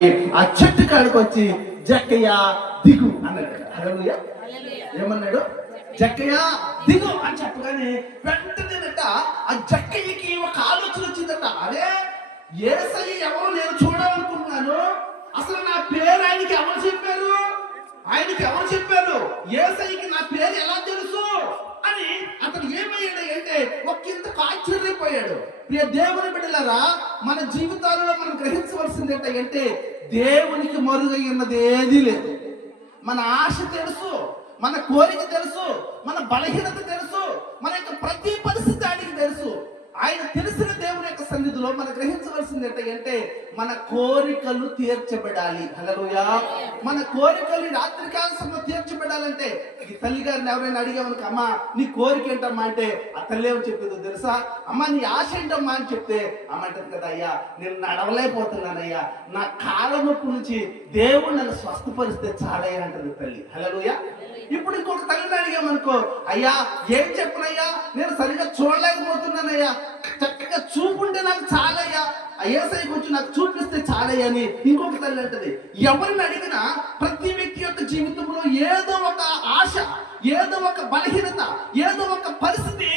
ఆ చెట్టు కాడికి వచ్చి జక్కయ్య దిగు అన్నాడు. హల్లెలూయా. ఏమన్నాడు? జక్కయ్య దిగు అని చెప్పగానే వెంటనేనట ఆ జక్కయ్యకి ఒక ఆలోచన వచ్చిందట. అరే, యేసయ్య ఎవరు నేను చూడాలనుకుంటున్నాను, అసలు నా పేరు ఆయనకి ఎవరు చెప్పారు, యేసయ్యకి నా పేరు ఎలా తెలుసు అని అతను ఏమయ్యాడు అంటే ఒకంతకు ఆశ్చర్యపోయాడు. ప్రియ దేవుని బిడ్డలారా, మన జీవితాలలో మనం గ్రహించవలసింది ఏంటంటే దేవునికి మరుగైనది ఏదీ లేదు. మన ఆశ తెలుసు, మన కోరిక తెలుసు, మన బలహీనత తెలుసు, మన యొక్క ప్రతి పరిస్థితి ఆయనకి తెలుసు. ఆయన తెలిసిన దేవుని యొక్క సన్నిధిలో మనం గ్రహించవలసింది ఏంటంటే మన కోరికలు తీర్చబడాలి. హల్లెలూయా. మన కోరికలు రాత్రికాల సమయంలో తీర్చబడాలంటే ఈ తల్లి గారిని ఎవరైనా అడిగామనుకో, అమ్మా నీ కోరిక ఏంటమ్మా అంటే ఆ తల్లి ఏమని చెప్తుందో తెలుసా? అమ్మ నీ ఆశ ఏంటమ్మా అని చెప్తే అమ్మ అంటుంది కదా, అయ్యా నేను నడవలేకపోతున్నానయ్యా, నా కాళ్ళ నొప్పి నుంచి దేవుడు నన్ను స్వస్థపరిస్తే చాలయ్యా అంటుంది తల్లి. హల్లెలూయా. ఇప్పుడు ఇంకొక తల్లిని అడిగామనుకో, అయ్యా ఏం చెప్పనయ్యా, నేను సరిగ్గా చూడలేకపోతున్నానయ్యా, చక్కగా చూపుంటే నాకు చాలయ్యా, యేసయ్య కొంచెం నాకు చూపిస్తే చాలయ్యా అని ఇంకొక తల్లి అంటది. ఎవరిని అడిగినా ప్రతి వ్యక్తి యొక్క జీవితంలో ఏదో ఒక ఆశ, ఏదో ఒక బలహీనత, ఏదో